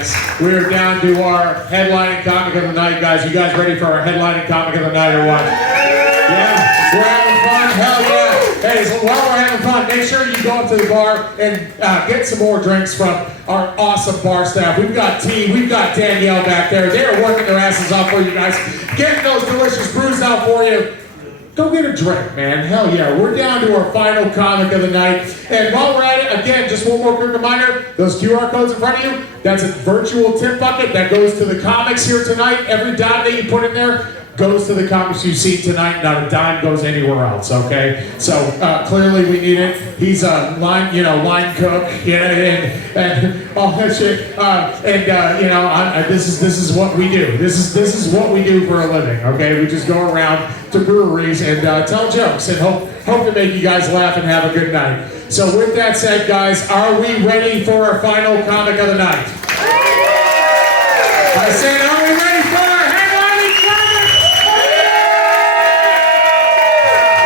guys. We're down to our headlining comic of the night, guys. You guys ready for our headlining comic of the night or what? Yeah? We're having fun? Hell yeah. Hey, so while we're having fun, make sure you go up to the bar and get some more drinks from our awesome bar staff. We've got T, we've got Danielle back there. They're working their asses off for you guys, getting those delicious brews out for you. Go get a drink, man. Hell yeah. We're down to our final comic of the night. And while we're at it, again, just one more quick reminder, those QR codes in front of you, that's a virtual tip bucket that goes to the comics here tonight. Every dime that you put in there goes to the comics you see tonight. Not a dime goes anywhere else, okay? So clearly we need it. He's a line cook, and all that shit. This is what we do. This is what we do for a living, okay? We just go around to breweries and tell jokes and hope to make you guys laugh and have a good night. So with that said, guys, are we ready for our final comic of the night? I said, are we ready for our headlining comic?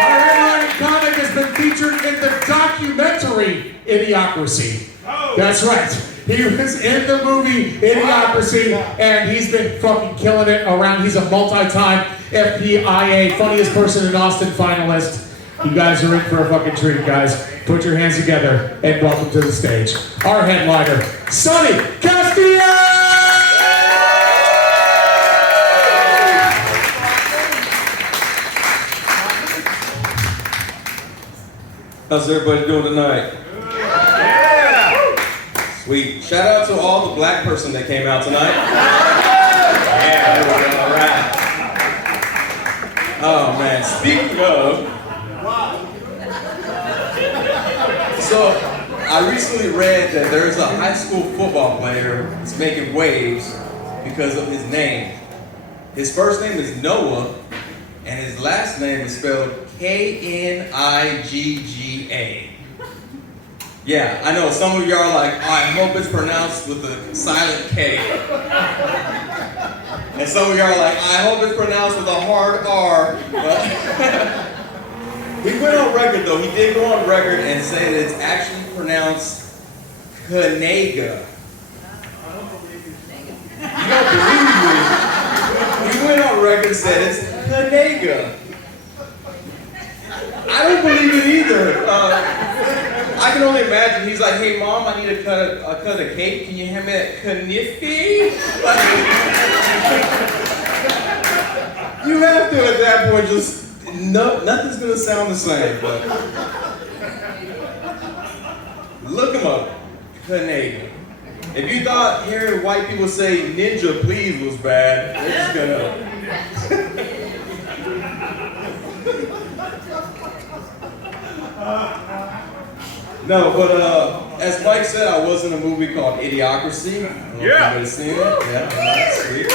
Our headlining comic has been featured in the documentary Idiocracy. That's right. He was in the movie Idiocracy, and he's been fucking killing it around. He's a multi-time FPIA Funniest Person in Austin finalist. You guys are in for a fucking treat, guys. Put your hands together and welcome to the stage our headliner, Sonny Castillo! How's everybody doing tonight? Sweet. Shout out to all the black person that came out tonight. Yeah, there we go. All right. Oh man, speaking of, so I recently read that there's a high school football player that's making waves because of his name. His first name is Noah, and his last name is spelled Knigga. Yeah, I know some of y'all are like, I hope it's pronounced with a silent K. And some of y'all are like, I hope it's pronounced with a hard R. But he went on record though, he did go on record and say that it's actually pronounced Knigga. You don't believe me? He went on record and said it's Knigga. I don't believe it either. I can only imagine he's like, hey mom, I need to cut a cake. Can you hand me that kniffy? You have to at that point just nothing's gonna sound the same. But look him up, Knigga. If you thought hearing white people say ninja please was bad, they're just gonna. No, but as Mike said, I was in a movie called Idiocracy. Yeah. You seen it? Yeah, sweet.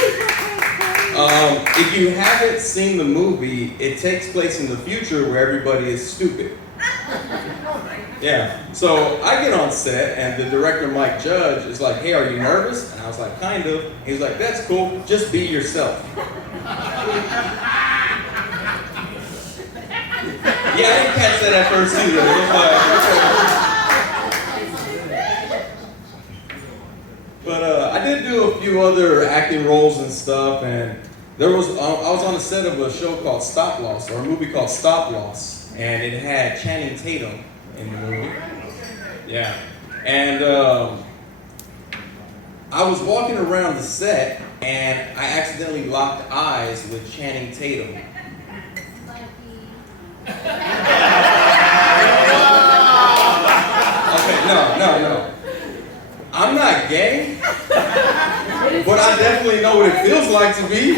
If you haven't seen the movie, it takes place in the future where everybody is stupid. Yeah. So I get on set, and the director, Mike Judge, is like, hey, are you nervous? And I was like, kind of. He's like, that's cool. Just be yourself. Yeah, I didn't catch that at first either. It was like, but I did do a few other acting roles and stuff, and I was on the set of a show called Stop Loss, or a movie called Stop Loss, and it had Channing Tatum in the movie. Yeah, and I was walking around the set, and I accidentally locked eyes with Channing Tatum. Okay, no. I'm not gay, but I definitely know what it feels like to be.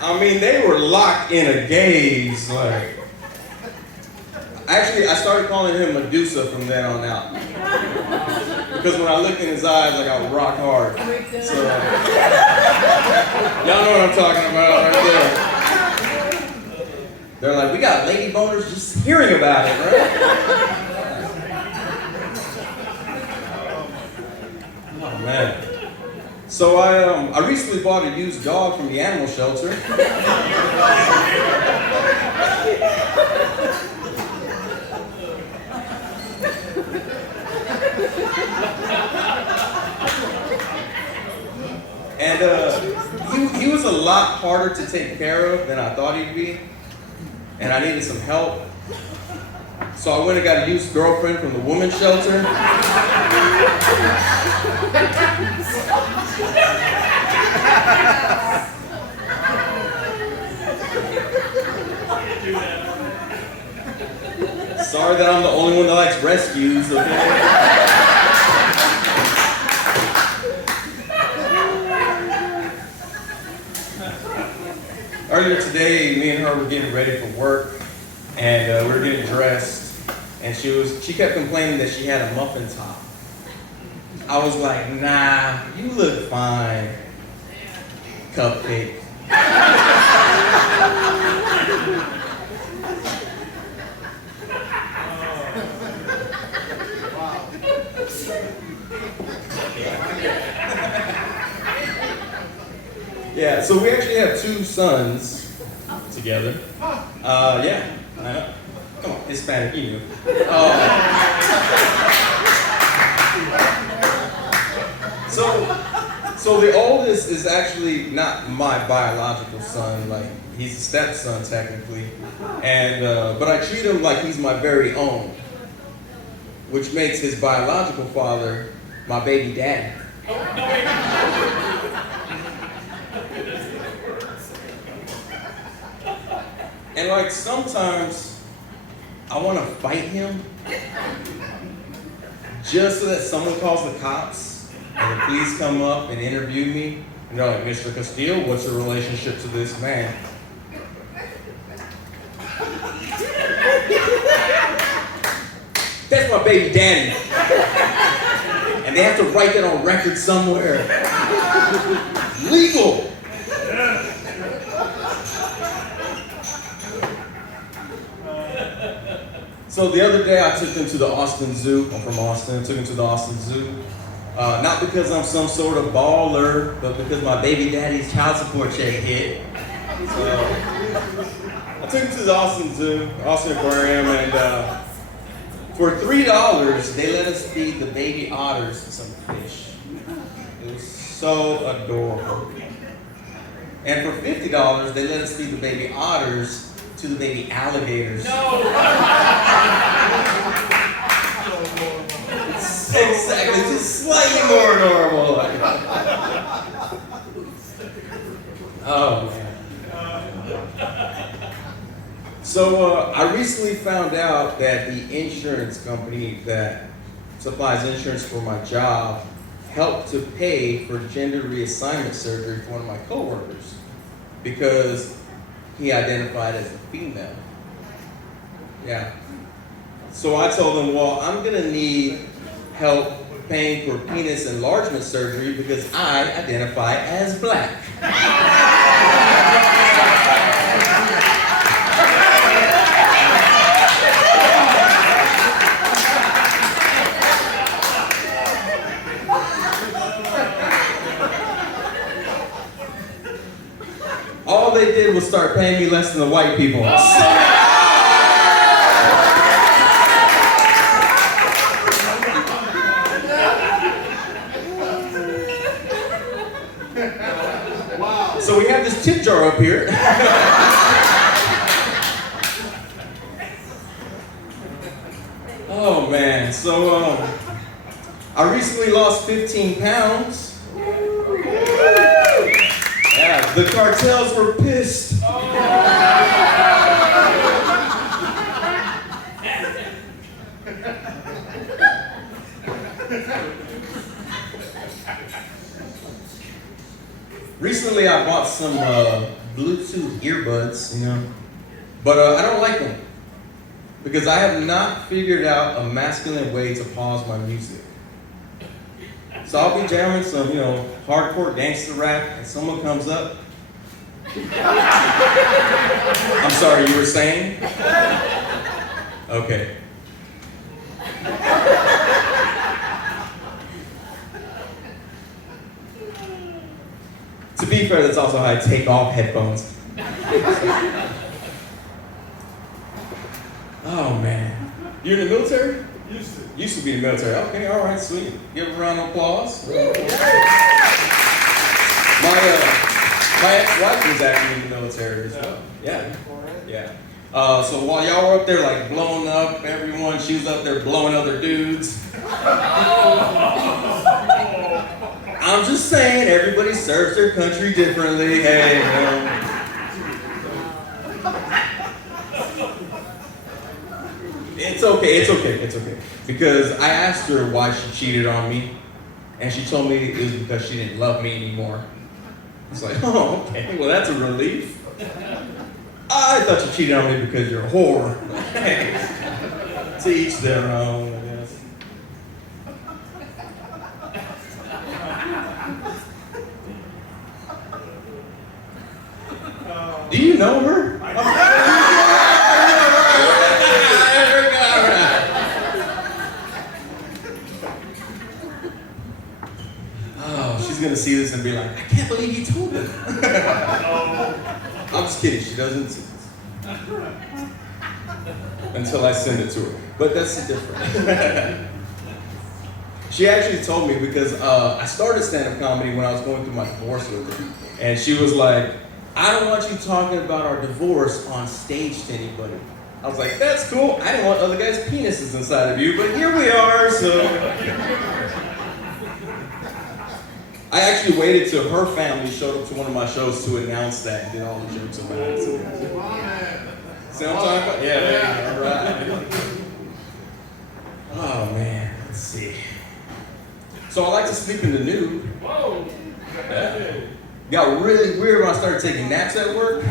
I mean, they were locked in a gaze, like. Actually, I started calling him Medusa from then on out. Because when I looked in his eyes, like I was rock hard. So, y'all know what I'm talking about right there. They're like, we got lady boners just hearing about it, right? Oh man. So I recently bought a used dog from the animal shelter. And he was a lot harder to take care of than I thought he'd be. And I needed some help. So I went and got a used girlfriend from the women's shelter. Sorry that I'm the only one that likes rescues, okay? Earlier today, me and her were getting ready for work, and we were getting dressed, and she kept complaining that she had a muffin top. I was like, nah, you look fine, cupcake. Yeah, so we actually have 2 sons together. Yeah, I know. Come on, Hispanic, you knew. So the oldest is actually not my biological son, like he's a stepson technically, and but I treat him like he's my very own, which makes his biological father my baby daddy. And like sometimes I want to fight him just so that someone calls the cops and the police come up and interview me. And they're like, Mr. Castillo, what's your relationship to this man? That's my baby daddy. And they have to write that on record somewhere. Legal. So the other day I took them to the Austin Zoo. I'm from Austin. I took them to the Austin Zoo. Not because I'm some sort of baller, but because my baby daddy's child support check hit. So I took them to the Austin Zoo, Austin Aquarium, and for $3, they let us feed the baby otters some fish. It was so adorable. And for $50, they let us feed the baby otters to the baby alligators. No! Exactly, just slightly more adorable. Oh, man. So I recently found out that the insurance company that supplies insurance for my job helped to pay for gender reassignment surgery for one of my coworkers because he identified as a female. Yeah. So I told him, well, I'm gonna need help paying for penis enlargement surgery because I identify as black. All they did was start paying me less than the white people. So we have this tip jar up here. Oh man, so I recently lost 15 pounds. Yeah, the cartels were pissed. Recently, I bought some Bluetooth earbuds, but I don't like them because I have not figured out a masculine way to pause my music. So I'll be jamming some, hardcore gangster rap, and someone comes up. I'm sorry, you were saying? Okay. To be fair, that's also how I take off headphones. Oh man. You're in the military? Used to be in the military. Okay, all right, sweet. Give a round of applause. My ex-wife was actually in the military as well. Yeah. Yeah. So while y'all were up there like blowing up everyone, she was up there blowing other dudes. I'm just saying, everybody serves their country differently. Hey, It's okay. Because I asked her why she cheated on me, and she told me it was because she didn't love me anymore. It's like, oh, okay, well that's a relief. I thought you cheated on me because you're a whore. To each their own, I guess. Do you know her? Oh, she's gonna see this and be like, I can't believe you told her. I'm just kidding, she doesn't see this. Until I send it to her. But that's different. She actually told me because I started stand-up comedy when I was going through my divorce with her. And she was like, I don't want you talking about our divorce on stage to anybody. I was like, that's cool. I didn't want other guys' penises inside of you, but here we are, so. I actually waited till her family showed up to one of my shows to announce that and did all the jokes about it. So. See what I'm talking about? Yeah, all right. Oh man, let's see. So I like to sleep in the nude. Whoa! Yeah. Got really weird when I started taking naps at work.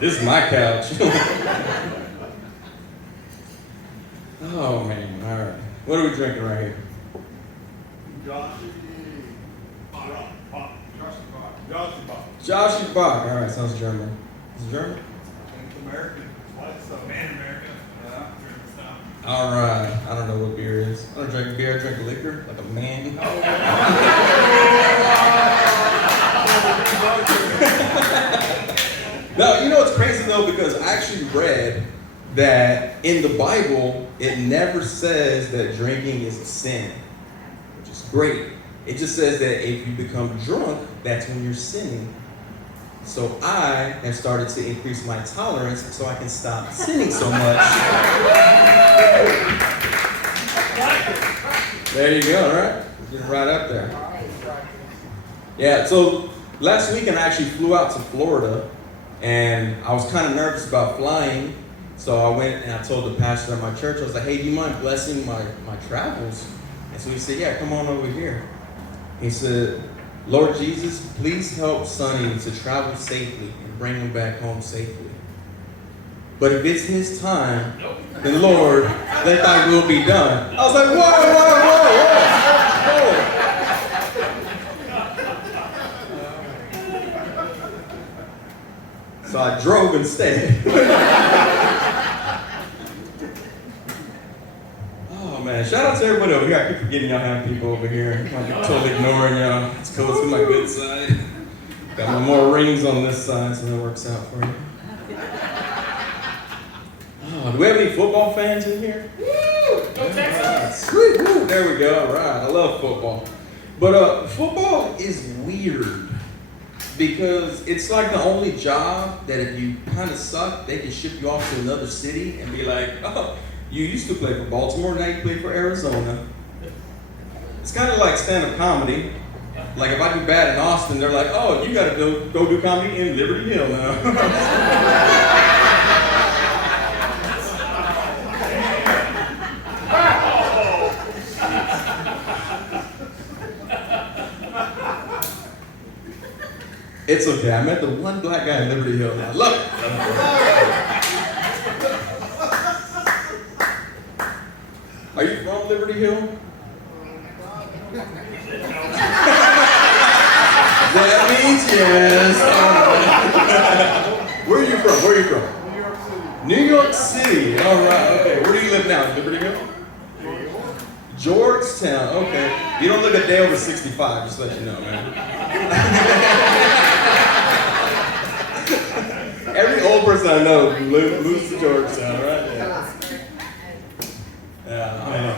This is my couch. Oh man, all right. What are we drinking right here? Joshy Bach. All right, sounds German. Is it German? It's American. What? So man, American. Yeah, German stuff. All right. I don't know what beer is. I don't drink beer. I drink liquor like a man. No, you know what's crazy though, because I actually read that in the Bible it never says that drinking is a sin, which is great. It just says that if you become drunk, that's when you're sinning. So I have started to increase my tolerance so I can stop sinning so much. There you go, all right? Getting right up there. Yeah, so last weekend I actually flew out to Florida, and I was kind of nervous about flying. So I went and I told the pastor at my church, I was like, hey, do you mind blessing my travels? And so he said, yeah, come on over here. He said, Lord Jesus, please help Sonny to travel safely and bring him back home safely. But if it's his time, then Lord, let thy will be done. I was like, whoa. So I drove instead. Oh man, shout out to everybody over here. I keep forgetting y'all have people over here. I'm totally ignoring y'all. It's cool, it's my good side. Got my more rings on this side, so that works out for you. Oh, do we have any football fans in here? Woo! Go Texans! Sweet, woo, there we go, all right. I love football. But football is weird. Because it's like the only job that if you kind of suck, they can ship you off to another city and be like, oh, you used to play for Baltimore, now you play for Arizona. It's kind of like stand-up comedy. Like if I do bad in Austin, they're like, oh, you gotta go do comedy in Liberty Hill now. It's okay. I met the one black guy in Liberty Hill. I love it. Are you from Liberty Hill? That means yes. Where are you from? Where are you from? New York City. All right. Okay. Where do you live now? Liberty Hill? Georgetown. Okay. You don't look a day over 65. Just to let you know, man. Every old person I know moves to Georgetown, right? Yeah, I know.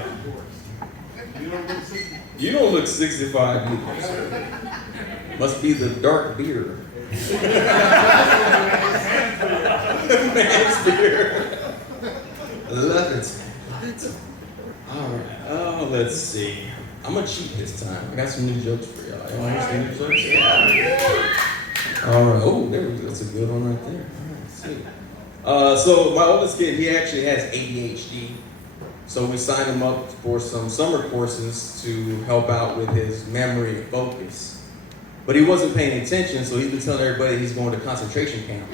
You don't look 65 either, sir. Must be the dark beard. Man's beard. Love it. All right. Oh, let's see. I'm gonna cheat this time. I got some new jokes for y'all. Y'all want some new jokes? All right. Oh, there we go. That's a good one right there. All right, sweet. So my oldest kid, he actually has ADHD. So we signed him up for some summer courses to help out with his memory and focus. But he wasn't paying attention, so he's been telling everybody he's going to concentration camp.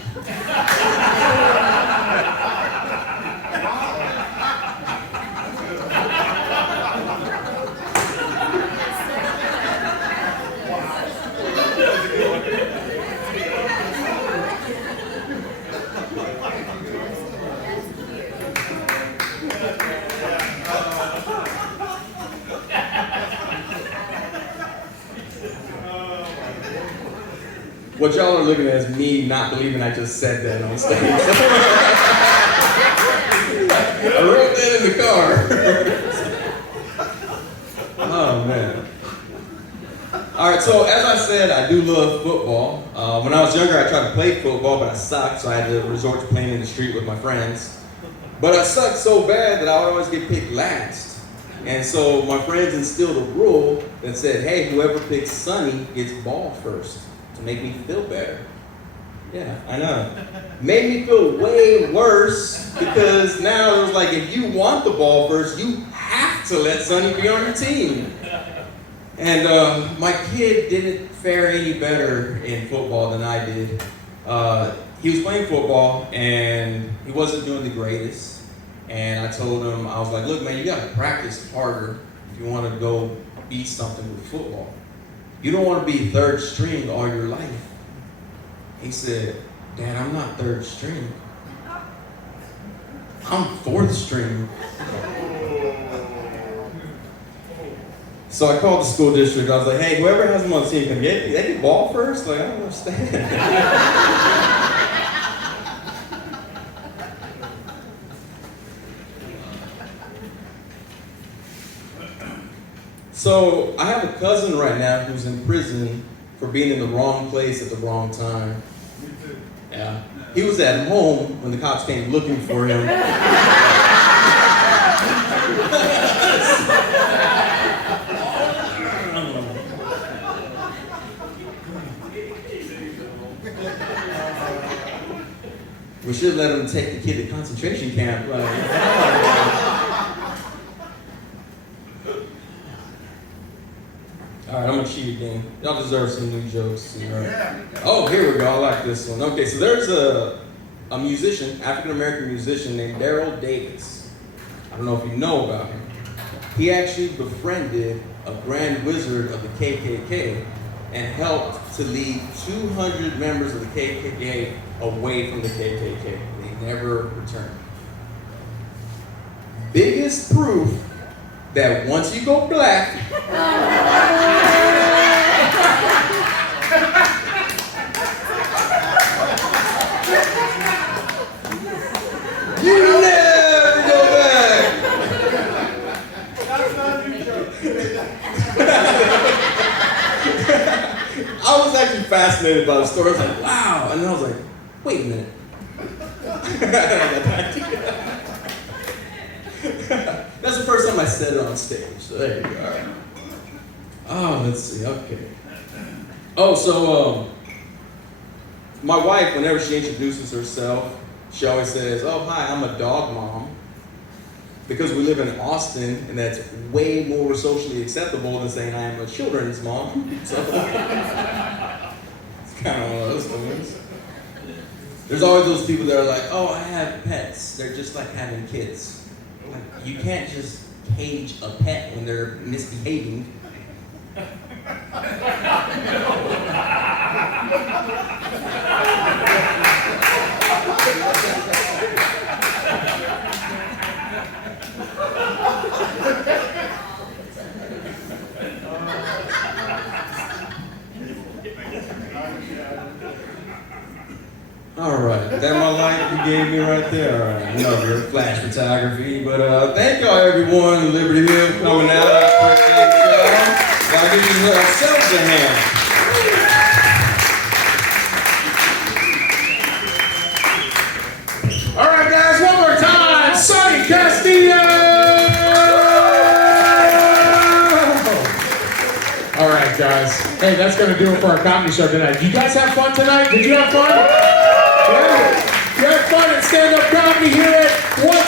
What y'all are looking at is me not believing I just said that on stage. I wrote that in the car. Oh, man. All right, so as I said, I do love football. When I was younger, I tried to play football, but I sucked, so I had to resort to playing in the street with my friends. But I sucked so bad that I would always get picked last. And so my friends instilled a rule that said, hey, whoever picks Sonny gets ball first. To make me feel better. Yeah, I know. Made me feel way worse because now it was like if you want the ball first, you have to let Sonny be on your team. And my kid didn't fare any better in football than I did. He was playing football and he wasn't doing the greatest. And I told him, I was like, look, man, you got to practice harder if you want to go be something with football. You don't want to be third string all your life. He said, Dad, I'm not third string. I'm fourth string. So I called the school district. I was like, hey, whoever has them on the team, can they get ball first? Like, I don't understand. So I have a cousin right now who's in prison for being in the wrong place at the wrong time. Me too. Yeah. He was at home when the cops came looking for him. We should let him take the kid to concentration camp. All right, I'm gonna cheat again. Y'all deserve some new jokes. All right. Oh, here we go. I like this one. Okay, so there's a musician, African-American musician named Daryl Davis. I don't know if you know about him. He actually befriended a grand wizard of the KKK and helped to lead 200 members of the KKK away from the KKK. They never returned. Biggest proof that once you go black, you never go back. That's not a new joke. I was actually fascinated by the story. I was like, wow. And then I was like, wait a minute. That's the first time I said it on stage. So there you go. All right. Oh, let's see. Okay. Oh, so my wife, whenever she introduces herself, she always says, oh, hi, I'm a dog mom. Because we live in Austin, and that's way more socially acceptable than saying I am a children's mom. So it's kind of one of those things. There's always those people that are like, oh, I have pets. They're just like having kids. Like, you can't just cage a pet when they're misbehaving. All right, that my life. You gave me right there. All right, another flash photography. But thank y'all, everyone, Liberty Hill for coming out. I appreciate y'all. Y'all give yourselves a hand. All right, guys, one more time. Sonny Castillo! All right, guys. Hey, that's going to do it for our comedy show tonight. Did you guys have fun tonight? Did you have fun? Yeah. You had fun at stand-up comedy here at One